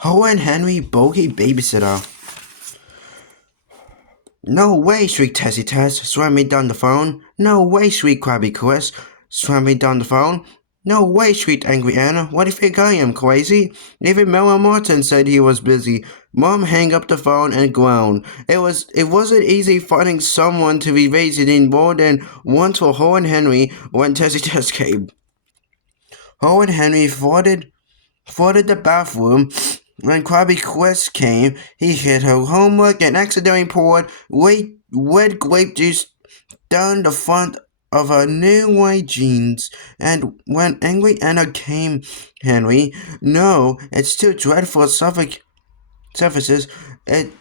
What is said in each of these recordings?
Horrid Henry, Bogey, Babysitter. No way, shrieked Tessie Tess, slamming down the phone. No way, shrieked Krabby Chris, slamming down the phone. No way, shrieked Angry Anna. What do you think I am, crazy? Even Mel Martin said he was busy. Mom hung up the phone and groaned. It wasn't easy finding someone to be visiting more than once for Horrid Henry when Tessie Tess came. Horrid Henry flooded the bathroom. When Krabby Chris came, he hid her homework and accidentally poured red grape juice down the front of her new white jeans. And when Angry Anna came, Henry, no, it's too dreadful surfaces. It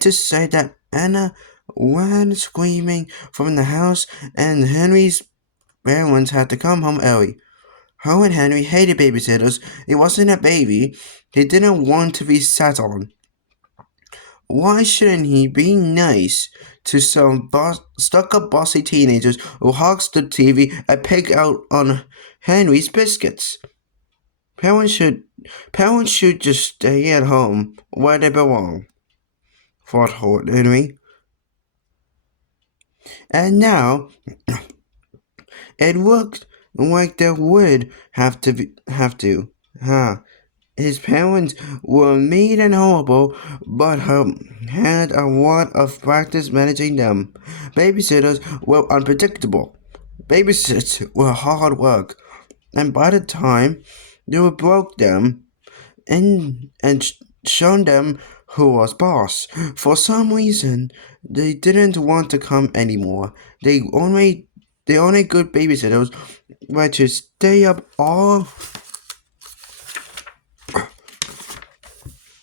just said that Anna ran screaming from the house, and Henry's parents had to come home early. Horrid Henry hated babysitters. He wasn't a baby. He didn't want to be sat on. Why shouldn't he be nice to some stuck-up bossy teenagers who hogs the TV and pick out on Henry's biscuits? Parents should just stay at home where they belong, thought Horrid Henry. And now it looked like they would have to. His parents were mean and horrible, but had a lot of practice managing them. Babysitters were unpredictable. Babysitters were hard work, and by the time you broke them and shown them who was boss, for some reason they didn't want to come anymore. The only good babysitters were to stay up all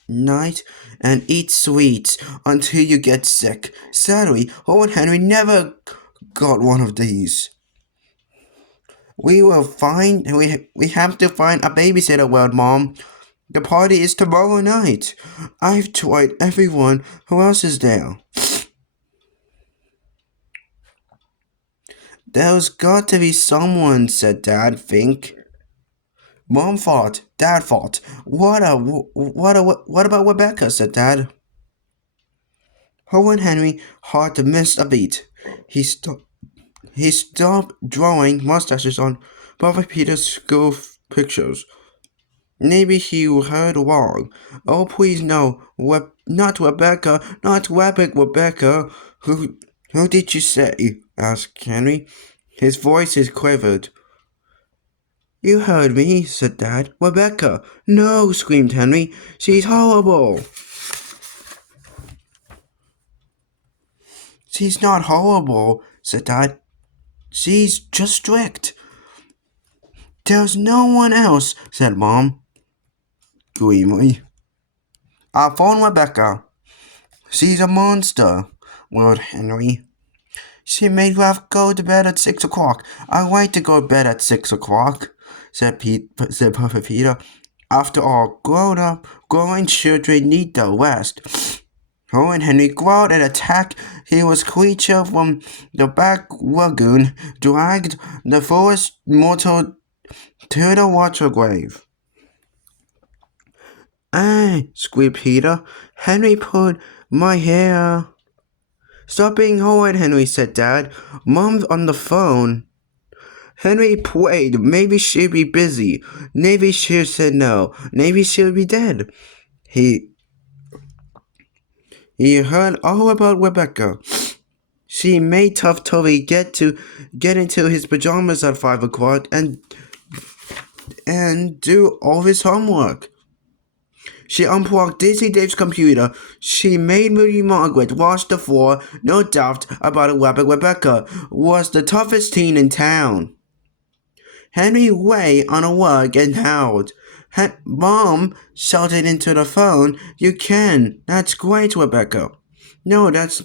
night and eat sweets until you get sick. Sadly, Horrid Henry never got one of these. We have to find a babysitter, wailed Mom. The party is tomorrow night. I've tried everyone. Who else is there? There's got to be someone, said Dad. Think. Mom thought. Dad thought. What about Rebecca? Said Dad. Horrid Henry hard to miss a beat. He stopped drawing mustaches on Brother Peter's school pictures. Maybe he heard wrong. Oh, please no. Not Rebecca. Not Rabbit Rebecca. Who did you say? Asked Henry. His voice quivered. You heard me, said Dad. Rebecca. No, screamed Henry. She's horrible. She's not horrible, said Dad. She's just strict. There's no one else, said Mom gleefully. I'll phone Rebecca. She's a monster, wailed Henry. She made Ralph go to bed at 6 o'clock. I like to go to bed at 6 o'clock, said Papa Peter. After all, growing children need the rest. Horrid Henry growled and attacked. He was creature from the back lagoon, dragged the forest mortal to the water grave. Ah, squeaked Peter. Henry pulled my hair. Stop being horrid, Henry, said Dad. Mom's on the phone. Henry prayed. Maybe she'd be busy. Maybe she said no. Maybe she'll be dead. He heard all about Rebecca. She made Tough Toby get into his pajamas at 5 o'clock and do all his homework. She unplugged Dizzy Dave's computer. She made Moody Margaret wash the floor. No doubt about it, Rebecca was the toughest teen in town. Henry lay on a rug and howled. Mom shouted into the phone. You can. That's great, Rebecca. No, that's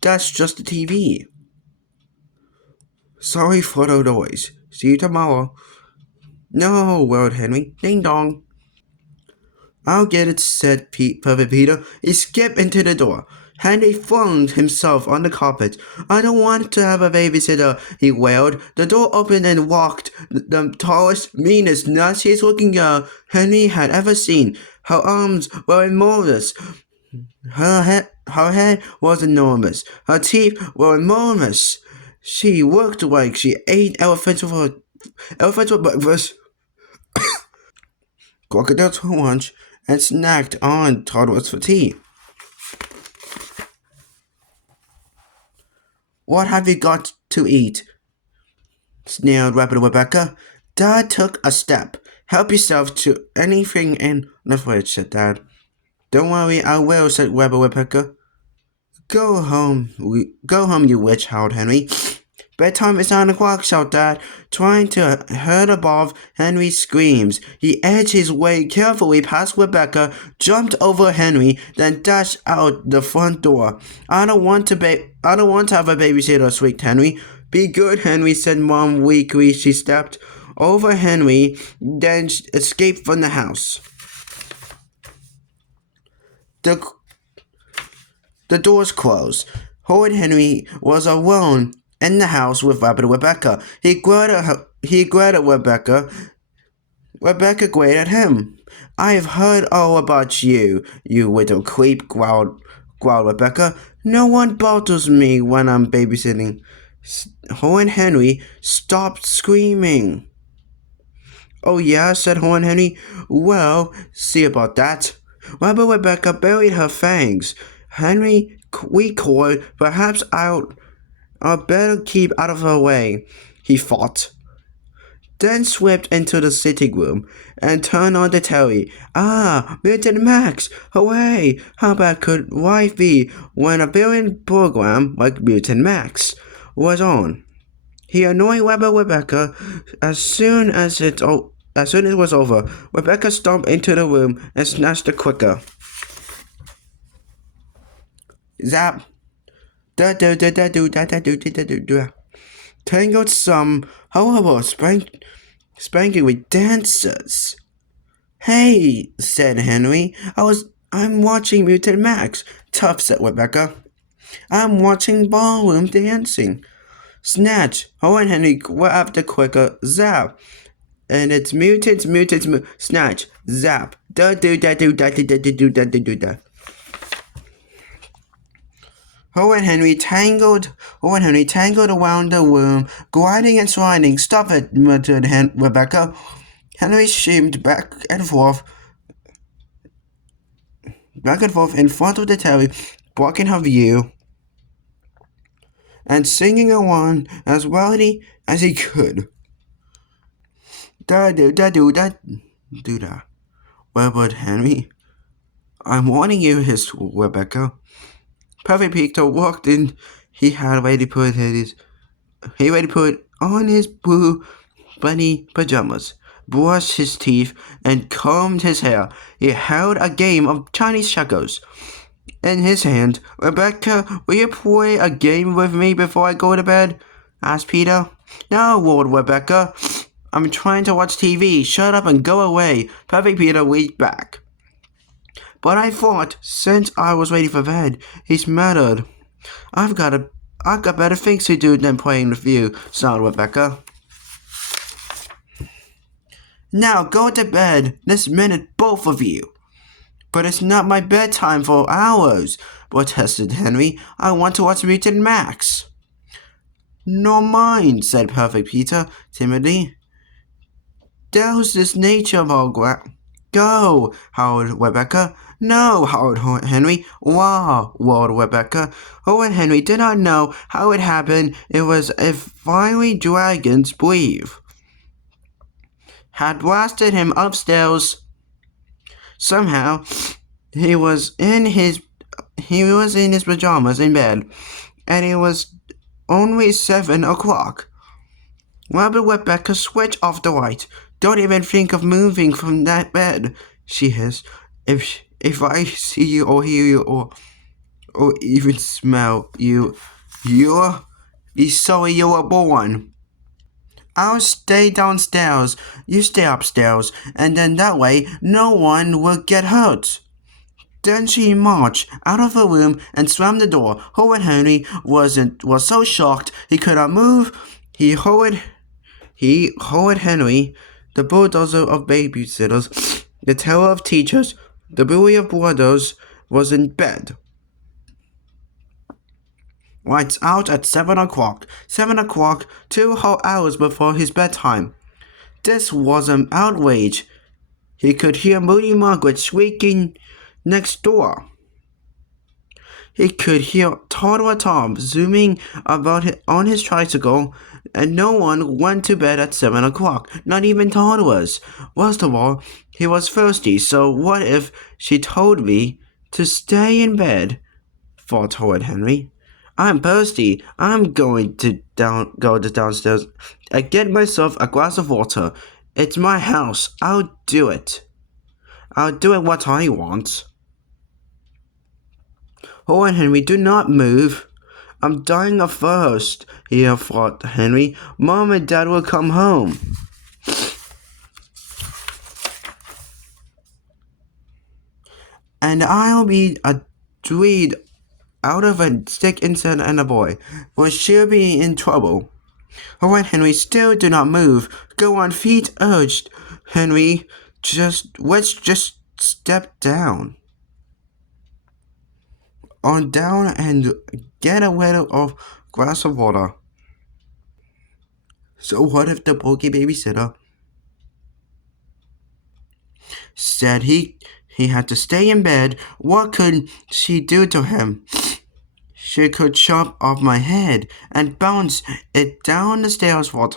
just the TV. Sorry for the noise. See you tomorrow. No, wailed Henry. Ding dong. I'll get it, said Papa Peter. He skipped into the door. Henry flung himself on the carpet. I don't want to have a babysitter, he wailed. The door opened and walked the tallest, meanest, nastiest looking girl Henry had ever seen. Her arms were enormous. Her head was enormous. Her teeth were enormous. She looked like she ate elephants for breakfast, crocodiles for lunch, and snacked on turtles for tea. What have you got to eat? Sneered Rabbit Rebecca. Dad took a step. Help yourself to anything in the fridge, said Dad. Don't worry, I will, said Rabbit Rebecca. Go home, you witch, howled Henry. Bedtime is 9 o'clock, shouted Dad, trying to head above Henry's screams. He edged his way carefully past Rebecca, jumped over Henry, then dashed out the front door. I don't want to have a babysitter, shrieked Henry. Be good, Henry, said Mom weakly. She stepped over Henry, then escaped from the house. The doors closed. Horrid Henry was alone in the house with Rabbit Rebecca. He glared at Rebecca. Rebecca glared at him. I've heard all about you, you little creep, growled Rebecca. No one bothers me when I'm babysitting. Horrid Henry stopped screaming. Oh yeah, said Horrid Henry. Well, see about that. Rabbit Rebecca buried her fangs. Henry recoiled. Perhaps I'll better keep out of her way, he thought. Then slipped into the sitting room and turned on the telly. Ah, Mutant Max! Hooray! How bad could life be when a brilliant program like Mutant Max was on? He annoyed Rabbit Rebecca. As soon as it was over, Rebecca stomped into the room and snatched the clicker. Zap! Tangled some horrible spanking with dancers. Hey, said Henry, I'm watching Mutant Max. Tough, said Rebecca. I'm watching ballroom dancing. Snatch! Horrid Henry grabbed the clicker. Zap! And it's mutants, snatch! Zap! Horrid Henry tangled around the room, gliding and sliding. Stop it, muttered Rebecca. Henry shimmed back and forth in front of the telly, blocking her view, and singing along as well as he could. Da-do-da-do-da-do-da, whispered Henry. I'm warning you, hissed Rebecca. Puffy Peter walked in. He had already put on his blue bunny pajamas, brushed his teeth, and combed his hair. He held a game of Chinese checkers in his hand. Rebecca, will you play a game with me before I go to bed? Asked Peter. No, roared Rebecca. I'm trying to watch TV. Shut up and go away. Perfect Peter leaped back. But I thought, since I was ready for bed, he muttered. I've got better things to do than playing with you, snarled Rebecca. Now go to bed, this minute, both of you. But it's not my bedtime for hours, protested Henry. I want to watch Mutant Max. Nor mine, said Perfect Peter timidly. There's this nature of Go, howled Rebecca. No, howled Henry. Wow, roared Rebecca. Horrid Henry did not know how it happened. It was a fiery dragon's breath had blasted him upstairs. Somehow, he was in his pajamas in bed, and it was only 7 o'clock. Rabbit Rebecca switched off the light. Don't even think of moving from that bed, she hissed. If I see you or hear you or even smell you, you'll be sorry you were born. I'll stay downstairs, you stay upstairs, and then that way no one will get hurt. Then she marched out of the room and slammed the door. Horrid Henry was so shocked he could not move. Horrid Henry, the bulldozer of babysitters, the terror of teachers, the bully of brothers, was in bed. Lights out at 7 o'clock. 7 o'clock, 2 whole hours before his bedtime. This was an outrage. He could hear Moody Margaret shrieking next door. He could hear Toddler Tom zooming about on his tricycle, and no one went to bed at 7 o'clock, not even toddlers. Worst of all, he was thirsty, so what if she told me to stay in bed? Thought Horrid Henry. I'm thirsty. I'm going to go downstairs and get myself a glass of water. It's my house. I'll do it. I'll do it what I want. Horrid Henry, do not move. I'm dying of thirst. Here, thought Henry. Mom and Dad will come home. And I'll be a tweed out of a stick inside and a boy, for she'll be in trouble. Horrid Henry, still do not move. Go on feet, urged Henry. Let's just step down. On down and get a little of glass of water. So what if the Bogey babysitter said he had to stay in bed? What could she do to him? She could chop off my head and bounce it down the stairs, thought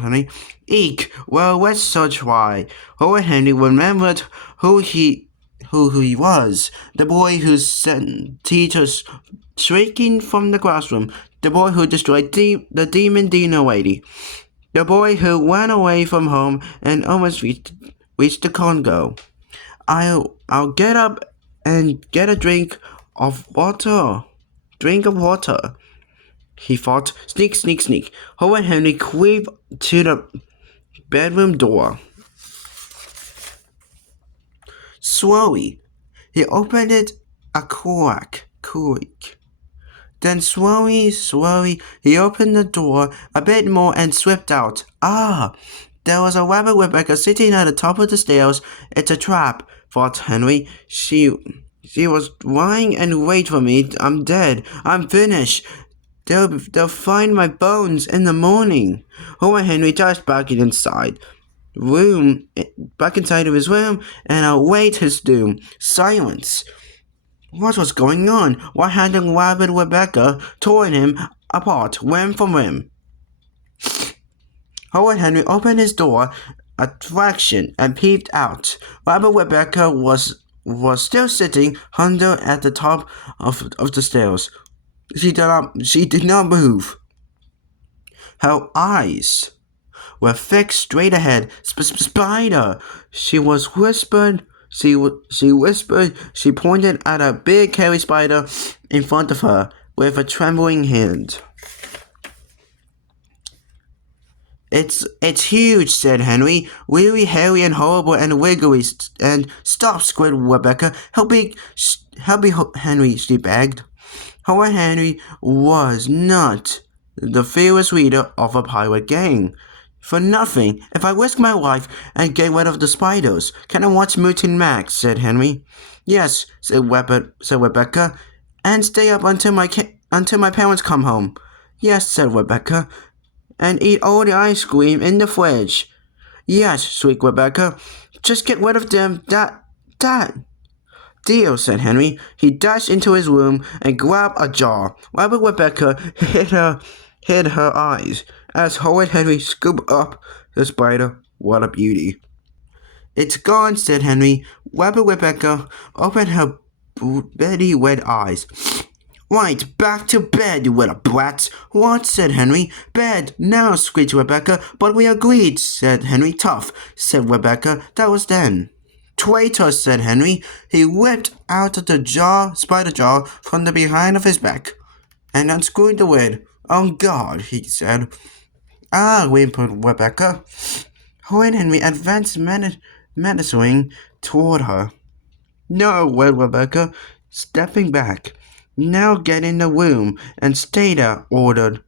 Henry. Eek! Well, let's search why. Horrid Henry remembered who he was. The boy who sent teachers shrieking from the classroom. The boy who destroyed the demon Dino lady. The boy who ran away from home and almost reached the Congo. I'll get up and get a drink of water. He thought. Sneak, sneak, sneak. Horrid Henry creeped to the bedroom door. Slowly, he opened it a crack. Then slowly, he opened the door a bit more and slipped out. There was a rabbit Rebecca sitting at the top of the stairs. It's a trap, thought Henry. She was lying and wait for me. I'm dead. I'm finished. They'll find my bones in the morning. Horrid Henry dashed back inside of his room and await his doom. Silence. What was going on? Why hadn't Rabbit Rebecca torn him apart limb from limb? Horrid Henry opened his door a fraction and peeped out. Rabbit Rebecca was still sitting under at the top of the stairs. She did not move. Her eyes were fixed straight ahead. Spider! She whispered. She pointed at a big hairy spider in front of her with a trembling hand. It's huge, said Henry. Really hairy and horrible and wiggly. And stop, squealed Rebecca. Help me, Henry, she begged. Horrid Henry was not the fearless leader of a pirate gang. For nothing, if I risk my life and get rid of the spiders, can I watch Mutant Max? Said Henry. Yes, said Rebecca, and stay up until my parents come home. Yes, said Rebecca, and eat all the ice cream in the fridge. Yes, shrieked Rebecca, just get rid of them. That. Deal, said Henry. He dashed into his room and grabbed a jar. Rabbit Rebecca hid her eyes as Horrid Henry scooped up the spider. What a beauty. It's gone, said Henry. Rabbit Rebecca opened her beady red eyes. Right, back to bed, you little brats. What? Said Henry. Bed, now, screeched Rebecca. But we agreed, said Henry. Tough, said Rebecca. That was then. Traitor, said Henry. He whipped out the spider jar from the behind of his back and unscrewed the lid. Oh, God, he said. Whimpered Rebecca. Horrid Henry advanced menacingly toward her. No, wailed Rebecca, stepping back. Now get in the room and stay there, ordered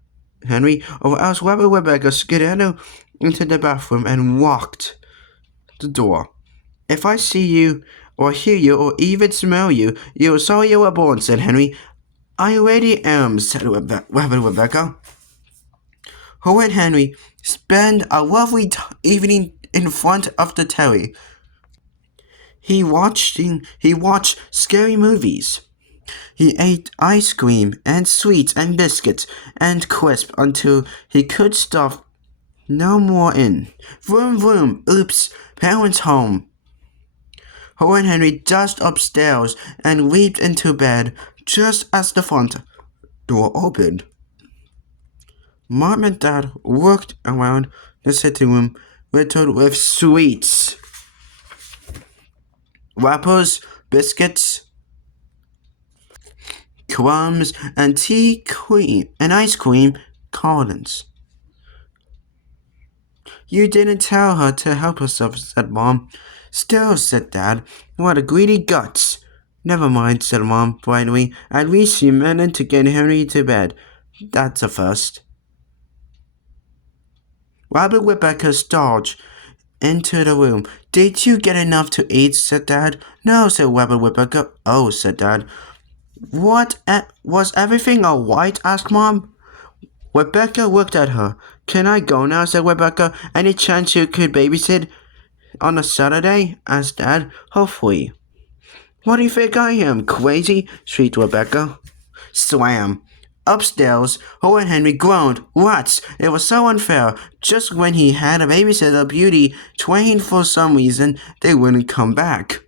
Henry, or else Rebecca skedaddled into the bathroom and locked the door. If I see you, or hear you, or even smell you, you'll saw you were born, said Henry. I already am, said Rebecca. Horrid Henry spent a lovely evening in front of the telly. He watched scary movies. He ate ice cream and sweets and biscuits and crisp until he could stop no more in. Vroom vroom, oops, parents home. Horrid Henry dashed upstairs and leaped into bed just as the front door opened. Mom and Dad walked around the sitting room riddled with sweets, wrappers, biscuits, crumbs, and ice cream cartons. You didn't tell her to help herself, said Mom. Still, said Dad, what a greedy guts. Never mind, said Mom brightly. At least you managed to get Henry to bed. That's a first. Robert Rebecca dodged into the room. Did you get enough to eat? Said Dad. No, said Robert Rebecca. Oh, said Dad. What? Was everything all right? Asked Mom. Rebecca looked at her. Can I go now? Said Rebecca. Any chance you could babysit on a Saturday? Asked Dad. Hopefully. What do you think I am, crazy? Shrieked Rebecca. Slam. Upstairs, Horrid Henry groaned. Rats! It was so unfair. Just when he had a babysitter beauty trained for some reason, they wouldn't come back.